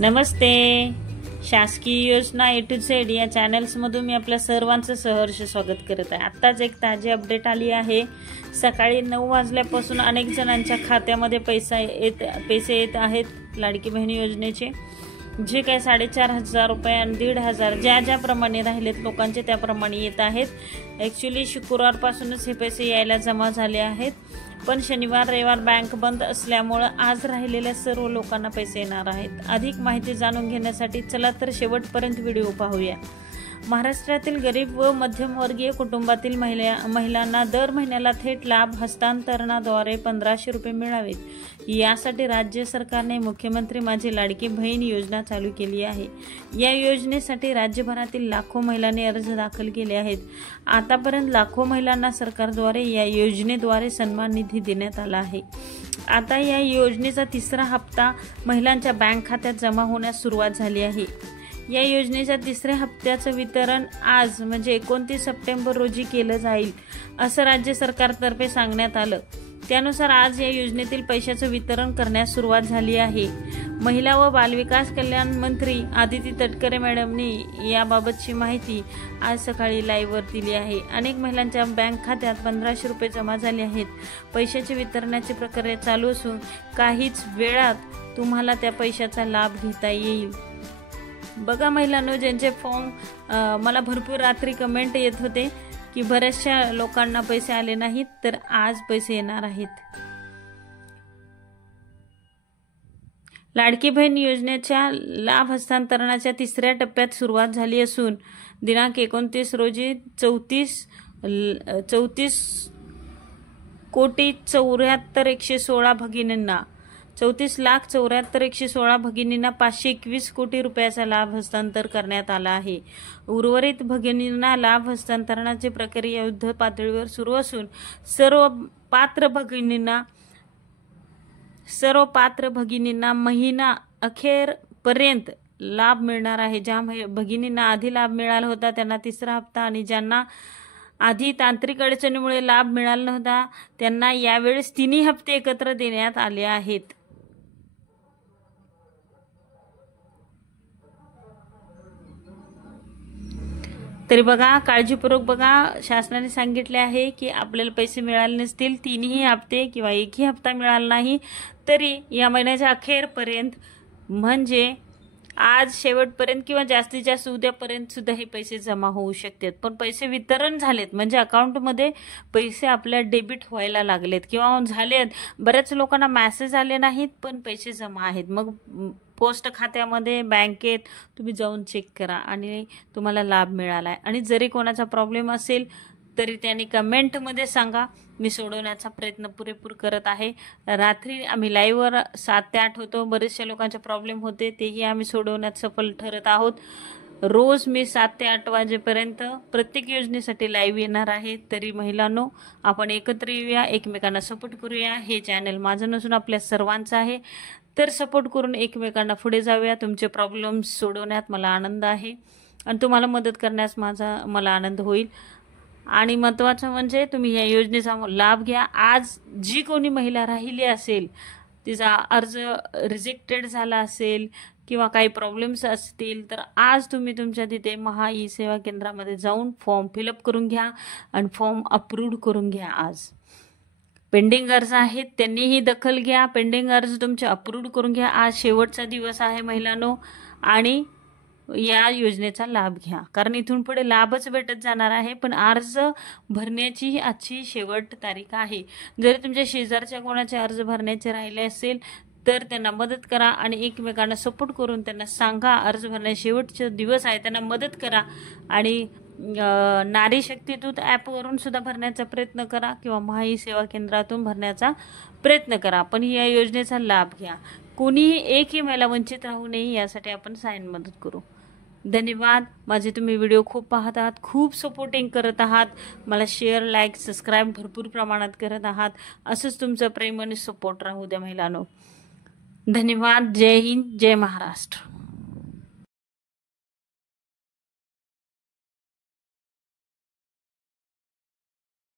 नमस्ते. शासकीय योजना ए to Z या चॅनल्समधून मी आपल्या सर्वांचं सहर्ष स्वागत करत आहे. आत्ताच एक ताजी अपडेट आली आहे. सकाळी 9 वाजल्यापासून अनेक जणांच्या खात्यामध्ये पैसे येत आहेत लाडकी बहीण योजनेचे. जे काही 4,500 रुपये आणि 1,500 ज्याप्रमाणे राहिलेत लोकांचे त्याप्रमाणे येत आहेत. ॲक्च्युली शुक्रवारपासूनच हे पैसे यायला जमा झाले आहेत, पण शनिवार रविवार बँक बंद असल्यामुळे आज राहिलेल्या सर्व लोकांना पैसे येणार आहेत. अधिक माहिती जाणून घेण्यासाठी चला तर शेवटपर्यंत व्हिडिओ पाहूया. महाराष्ट्रातील गरीब व मध्यमवर्गीय कुटुंबातील महिलांना दर महिन्याला थेट लाभ हस्तांतरणाद्वारे 1,500 रुपये मिळावेत, यासाठी राज्य सरकारने मुख्यमंत्री माझी लाडकी बहीण योजना चालू केली आहे. या योजनेसाठी राज्यभरातील लाखो महिलांनी अर्ज दाखल केले आहेत. आतापर्यंत लाखो महिलांना सरकारद्वारे या योजनेद्वारे सन्मान निधी देण्यात आला आहे. आता या योजनेचा तिसरा हप्ता महिलांच्या बँक खात्यात जमा होण्यास सुरुवात झाली आहे. या योजनेच्या तिसऱ्या हप्त्याचं वितरण आज म्हणजे 29 सप्टेंबर रोजी केलं जाईल, असं राज्य सरकारतर्फे सांगण्यात आलं. त्यानुसार आज या योजनेतील पैशाचं वितरण करण्यास सुरुवात झाली आहे. महिला व बालविकास कल्याण मंत्री आदिती तटकरे मॅडमनी याबाबतची माहिती आज सकाळी लाईव्हवर दिली आहे. अनेक महिलांच्या बँक खात्यात 1,500 रुपये जमा झाले आहेत. पैशाच्या वितरणाची प्रक्रिया चालू असून काहीच वेळात तुम्हाला त्या पैशाचा लाभ घेता येईल. बघा महिलांनो, ज्यांचे फॉर्म मला भरपूर रात्री कमेंट येत होते की बऱ्याचशा लोकांना पैसे आले नाहीत, तर आज पैसे येणार आहेत. लाडकी बहीण योजनेच्या लाभ हस्तांतरणाच्या तिसऱ्या टप्प्यात सुरुवात झाली असून दिनांक 29 रोजी 34,74,116 भगिनींना 34,74,116 भगिनींना 521 कोटी रुपयाचा लाभ हस्तांतर करण्यात आला आहे. उर्वरित भगिनींना लाभ हस्तांतरणाची प्रक्रिया युद्ध पातळीवर सुरू असून सर्व पात्र भगिनींना महिना अखेरपर्यंत लाभ मिळणार आहे. ज्या भगिनींना आधी लाभ मिळाला होता त्यांना तिसरा हप्ता आणि ज्यांना आधी तांत्रिक अडचणीमुळे लाभ मिळाला नव्हता त्यांना यावेळेस 3 हप्ते एकत्र देण्यात आले आहेत. तरी बघा, काळजीपूर्वक बघा, शासनाने सांगितले आहे की आपल्याला पैसे मिळाले नसतील 3ही हप्ते किंवा एकही हप्ता मिळाला नाही तरी या महिन्याच्या अखेरपर्यंत म्हणजे आज शेवटपर्यंत किंवा जास्तीत जास्त उद्यापर्यंत सुद्धा हे पैसे जमा होऊ शकतात. पण पैसे वितरण झालेत म्हणजे अकाउंटमध्ये पैसे आपल्या डेबिट व्हायला लागलेत किंवा झालेत. बऱ्याच लोकांना मेसेज आले नाहीत पण पैसे जमा आहेत. मग पोस्ट खात्यामध्ये बँकेत तुम्ही जाऊन चेक करा आणि तुम्हाला लाभ मिळाला आहे. आणि जरी कोणाचा प्रॉब्लेम असेल तरी त्यांनी कमेंटमध्ये सांगा, मी सोडवण्याचा प्रयत्न पुरेपूर करत आहे. रात्री आम्ही लाईव्हवर 7 ते 8 होतो. बरेचशा लोकांचे प्रॉब्लेम होते, तेही आम्ही सोडवण्यात सफल ठरत आहोत. रोज मी 7 ते 8 वाजेपर्यंत प्रत्येक योजनेसाठी लाईव्ह येणार आहे. तरी महिलांनो, आपण एकत्र येऊया, एकमेकांना सपोर्ट करूया. हे चॅनल माझं नसून आपल्या सर्वांचं आहे, तर सपोर्ट करून एकमेकांना पुढे जाऊया. तुमचे प्रॉब्लेम्स सोडवण्यात मला आनंद आहे आणि तुम्हाला मदत करण्यास मला आनंद होईल. आणि महत्त्वाचं म्हणजे तुम्ही या योजनेचा लाभ घ्या. आज जी कोणी महिला राहिली असेल, तिचा अर्ज रिजेक्टेड झाला असेल किंवा काही प्रॉब्लेम्स असतील तर आज तुम्ही तुमच्या तिथे महा ई सेवा केंद्रामध्ये जाऊन फॉर्म फिलअप करून घ्या आणि फॉर्म अप्रूव्ड करून घ्या. आज पेंडिंग अर्ज आहेत त्यांनीही दखल घ्या, पेंडिंग अर्ज तुमचे अप्रूव्ड करून घ्या. आज शेवटचा दिवस आहे महिलांनो आणि या योजनेचा लाभ घ्या, कारण इथून पुढे लाभच भेटत जाणार आहे. पण अर्ज भरण्याची आजची शेवट तारीख आहे. जरी तुमच्या शेजारच्या कोणाचे अर्ज भरण्याचे राहिले असेल तर त्यांना मदत करा आणि एकमेकांना सपोर्ट करून त्यांना सांगा अर्ज भरण्याचे शेवटचे दिवस आहे, त्यांना मदत करा. आणि नारी शक्तीदूत ॲपवरून सुद्धा भरण्याचा प्रयत्न करा किंवा महाई सेवा केंद्रातून भरण्याचा प्रयत्न करा. पण या योजनेचा लाभ घ्या. कोणीही एकही महिला वंचित राहू नये यासाठी आपण सायन मदत करू. धन्यवाद. माझे तुम्ही व्हिडिओ खूप पाहत आहात, खूप सपोर्टिंग करत आहात, मला शेअर लाईक सबस्क्राईब भरपूर प्रमाणात करत आहात. असंच तुमचं प्रेम आणि सपोर्ट राहू द्या महिलांनो. धन्यवाद. जय हिंद, जय महाराष्ट्र.